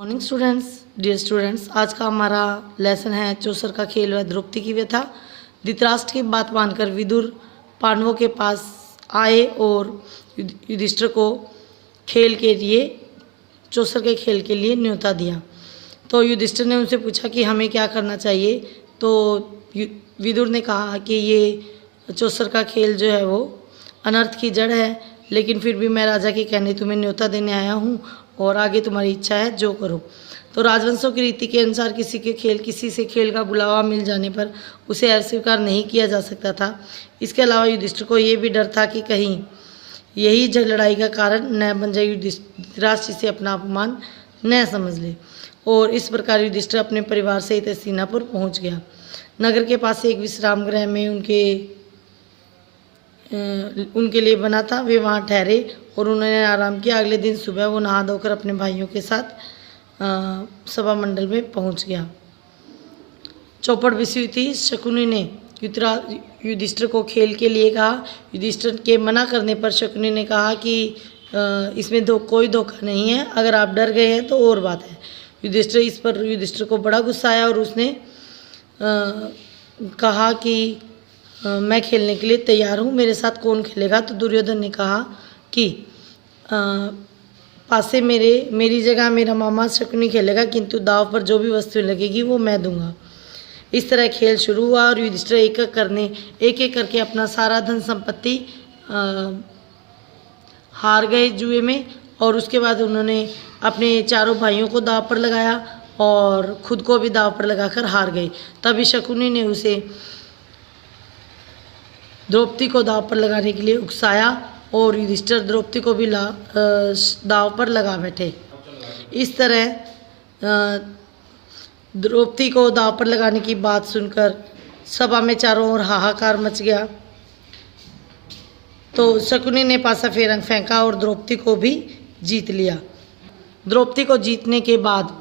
Morning students, dear students, आज का हमारा लेसन है चौसर का खेल व द्रौपदी की व्यथा। धृतराष्ट्र की बात मानकर विदुर पांडवों के पास आए और युधिष्ठिर को खेल के लिए चौसर के खेल के लिए न्योता दिया। तो युधिष्ठिर ने उनसे पूछा कि हमें क्या करना चाहिए। तो विदुर ने कहा कि ये चौसर का खेल जो है वो अनर्थ की जड़ है, लेकिन फिर भी मैं राजा के कहने तुम्हें न्योता देने आया हूँ और आगे तुम्हारी इच्छा है जो करो। तो राजवंशों की रीति के अनुसार किसी से खेल का बुलावा मिल जाने पर उसे अस्वीकार नहीं किया जा सकता था। इसके अलावा युधिष्ठिर को ये भी डर था कि कहीं यही लड़ाई का कारण न बन जाए, युधिष्ठिर से अपना अपमान न समझ ले। और इस प्रकार युधिष्ठिर अपने परिवार सहित हस्तिनापुर पहुँच गया। नगर के पास एक विश्राम गृह में उनके लिए बना था। वे वहाँ ठहरे और उन्होंने आराम किया। अगले दिन सुबह वो नहा धोकर अपने भाइयों के साथ सभा मंडल में पहुँच गया। चौपड़ बिछी हुई थी। शकुनी ने युधिष्ठिर को खेल के लिए कहा। युधिष्ठिर के मना करने पर शकुनी ने कहा कि इसमें कोई धोखा नहीं है, अगर आप डर गए हैं तो और बात है। युधिष्ठिर को बड़ा गुस्सा आया और उसने कहा कि मैं खेलने के लिए तैयार हूँ, मेरे साथ कौन खेलेगा। तो दुर्योधन ने कहा कि पासे मेरी जगह मेरा मामा शकुनी खेलेगा, किंतु दाव पर जो भी वस्तु लगेगी वो मैं दूंगा। इस तरह खेल शुरू हुआ और युधिष्ठिर एक एक करके अपना सारा धन संपत्ति हार गए जुए में। और उसके बाद उन्होंने अपने चारों भाइयों को दाव पर लगाया और खुद को भी दाव पर लगाकर हार गए। तभी शकुनी ने उसे द्रौपदी को दाव पर लगाने के लिए उकसाया और युधिष्ठिर द्रौपदी को भी दाव पर लगा बैठे। इस तरह द्रौपदी को दाव पर लगाने की बात सुनकर सभा में चारों ओर हाहाकार मच गया। तो शकुनी ने पासा फेंका और द्रौपदी को भी जीत लिया। द्रौपदी को जीतने के बाद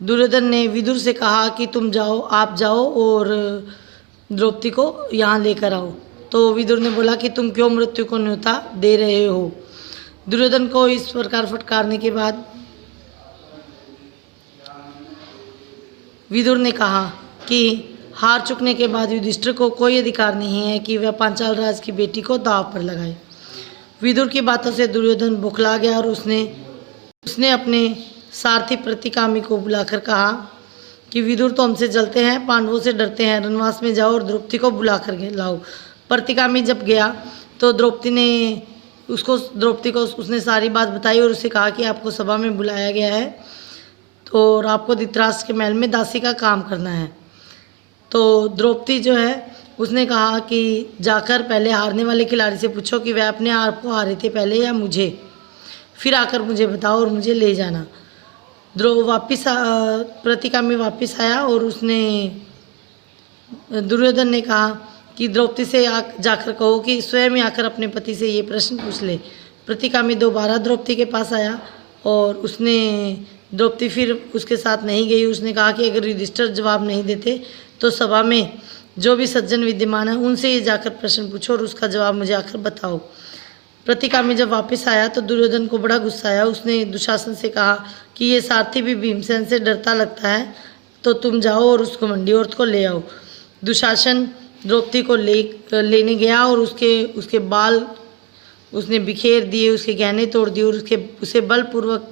दुर्योधन ने विदुर से कहा कि आप जाओ और द्रौपदी को यहाँ लेकर आओ। तो विदुर ने बोला कि तुम क्यों मृत्यु को न्योता दे रहे हो। दुर्योधन को इस प्रकार फटकारने के बाद विदुर ने कहा कि हार चुकने के बाद युधिष्ठिर को कोई अधिकार नहीं है कि वह पांचाल राज की बेटी को दांव पर लगाए। विदुर की बातों से दुर्योधन बौखला गया और उसने अपने सारथी प्रतिकामी को बुलाकर कहा कि विदुर तो हमसे जलते हैं, पांडवों से डरते हैं, रनवास में जाओ और द्रौपदी को बुला कर लाओ। प्रतिकामी जब गया तो द्रौपदी को उसने सारी बात बताई और उसे कहा कि आपको सभा में बुलाया गया है तो और आपको धृतराष्ट्र के महल में दासी का काम करना है। तो द्रौपदी जो है उसने कहा कि जाकर पहले हारने वाले खिलाड़ी से पूछो कि वह अपने आप को हारे थे पहले या मुझे, फिर आकर मुझे बताओ और मुझे ले जाना। प्रतिकामी वापस आया और दुर्योधन ने कहा कि द्रौपदी से जाकर कहो कि स्वयं ही आकर अपने पति से ये प्रश्न पूछ ले। प्रतिकामी दोबारा द्रौपदी के पास आया और द्रौपदी फिर उसके साथ नहीं गई। उसने कहा कि अगर युधिष्ठिर जवाब नहीं देते तो सभा में जो भी सज्जन विद्यमान है उनसे ये जाकर प्रश्न पूछो और उसका जवाब मुझे आकर बताओ। प्रतिकामी जब वापस आया तो दुर्योधन को बड़ा गुस्सा आया। उसने दुशासन से कहा कि ये सारथी भी भीमसेन से डरता लगता है, तो तुम जाओ और उस घमंडी औरत को ले आओ। दुशासन द्रौपदी को लेने गया और उसके बाल उसने बिखेर दिए, उसके गहने तोड़ दिए और उसे बलपूर्वक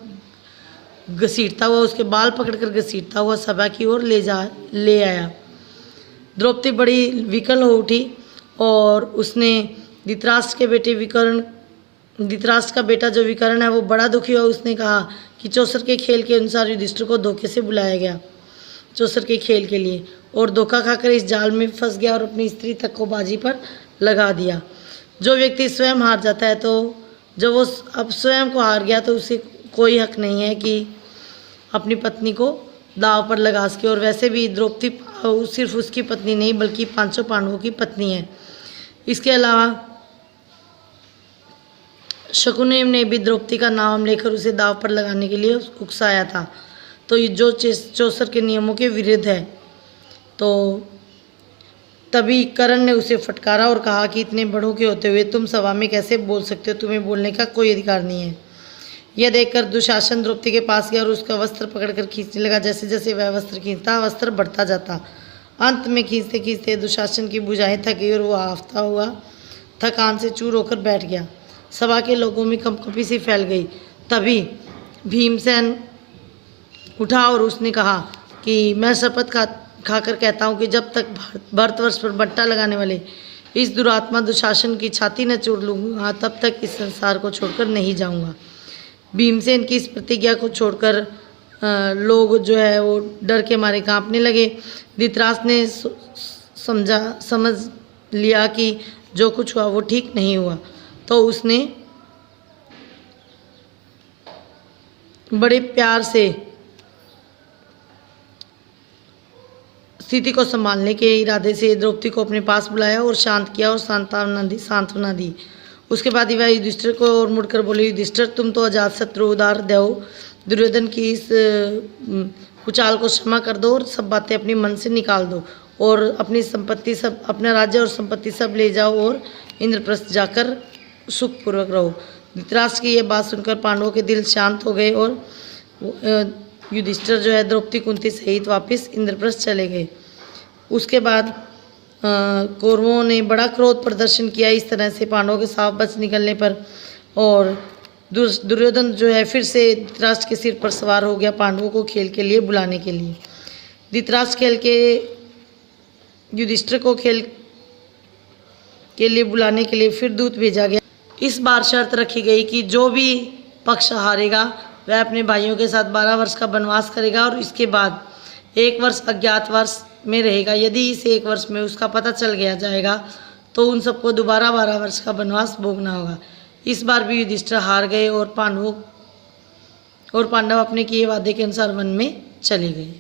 घसीटता हुआ, उसके बाल पकड़कर घसीटता हुआ सभा की ओर ले आया। द्रौपदी बड़ी विकल हो उठी और उसने धृतराष्ट्र का बेटा जो विकर्ण है वो बड़ा दुखी हुआ। उसने कहा कि चौसर के खेल के अनुसार युधिष्ठिर को धोखे से बुलाया गया चौसर के खेल के लिए और धोखा खाकर इस जाल में फंस गया और अपनी स्त्री तक को बाजी पर लगा दिया। जो व्यक्ति स्वयं हार जाता है तो जब वो अब स्वयं को हार गया तो उसे कोई हक नहीं है कि अपनी पत्नी को दाव पर लगा सके। और वैसे भी द्रौपदी सिर्फ उसकी पत्नी नहीं बल्कि पांचों पांडवों की पत्नी है। इसके अलावा शकुनी ने भी द्रौपदी का नाम लेकर उसे दाव पर लगाने के लिए उकसाया था, तो ये जो चौसर के नियमों के विरुद्ध है। तो तभी कर्ण ने उसे फटकारा और कहा कि इतने बड़ों के होते हुए तुम सभा में कैसे बोल सकते हो, तुम्हें बोलने का कोई अधिकार नहीं है। यह देखकर दुशासन द्रौपदी के पास गया और उसका वस्त्र पकड़कर खींचने लगा। जैसे जैसे वह वस्त्र खींचता, वस्त्र बढ़ता जाता। अंत में खींचते खींचते दुशासन की भुजाएं थक गई और वो हांफता हुआ थकान से चूर होकर बैठ गया। सभा के लोगों में कंपकपी सी फैल गई। तभी भीमसेन उठा और उसने कहा कि मैं शपथ खाकर कहता हूँ कि जब तक भारतवर्ष पर बट्टा लगाने वाले इस दुरात्मा दुशासन की छाती न चोड़ लूँगा, तब तक इस संसार को छोड़कर नहीं जाऊँगा। भीमसेन की इस प्रतिज्ञा को छोड़कर लोग जो है वो डर के मारे कांपने लगे। धृतराष्ट्र ने समझ लिया कि जो कुछ हुआ वो ठीक नहीं हुआ, तो उसने बड़े प्यार से स्थिति को संभालने के इरादे से द्रौपदी को अपने पास बुलाया और शांत किया और सांत्वना दी। उसके बाद वह युधिष्ठिर को और मुड़कर बोले, युधिष्ठिर तुम तो अजात शत्रु उदार देव, दुर्योधन की इस उचाल को क्षमा कर दो और सब बातें अपने मन से निकाल दो और अपनी संपत्ति सब, अपना राज्य और संपत्ति सब ले जाओ और इंद्रप्रस्थ जाकर सुखपूर्वक रहो। धृतराष्ट्र की यह बात सुनकर पांडवों के दिल शांत हो गए और युधिष्ठिर जो है द्रौपदी कुंती सहित वापस इंद्रप्रस्थ चले गए। उसके बाद कौरवों ने बड़ा क्रोध प्रदर्शन किया इस तरह से पांडवों के साफ बच निकलने पर, और दुर्योधन जो है फिर से धृतराष्ट्र के सिर पर सवार हो गया पांडवों को खेल के लिए बुलाने के लिए। धृतराष्ट्र खेल के युधिष्ठिर को खेल के लिए बुलाने के लिए फिर दूत भेजा गया। इस बार शर्त रखी गई कि जो भी पक्ष हारेगा वह अपने भाइयों के साथ 12 वर्ष का वनवास करेगा और इसके बाद 1 वर्ष अज्ञातवास में रहेगा। यदि इस 1 वर्ष में उसका पता चल गया जाएगा तो उन सबको दोबारा 12 वर्ष का वनवास भोगना होगा। इस बार भी युधिष्ठिर हार गए और पांडव अपने किए वादे के अनुसार वन में चले गए।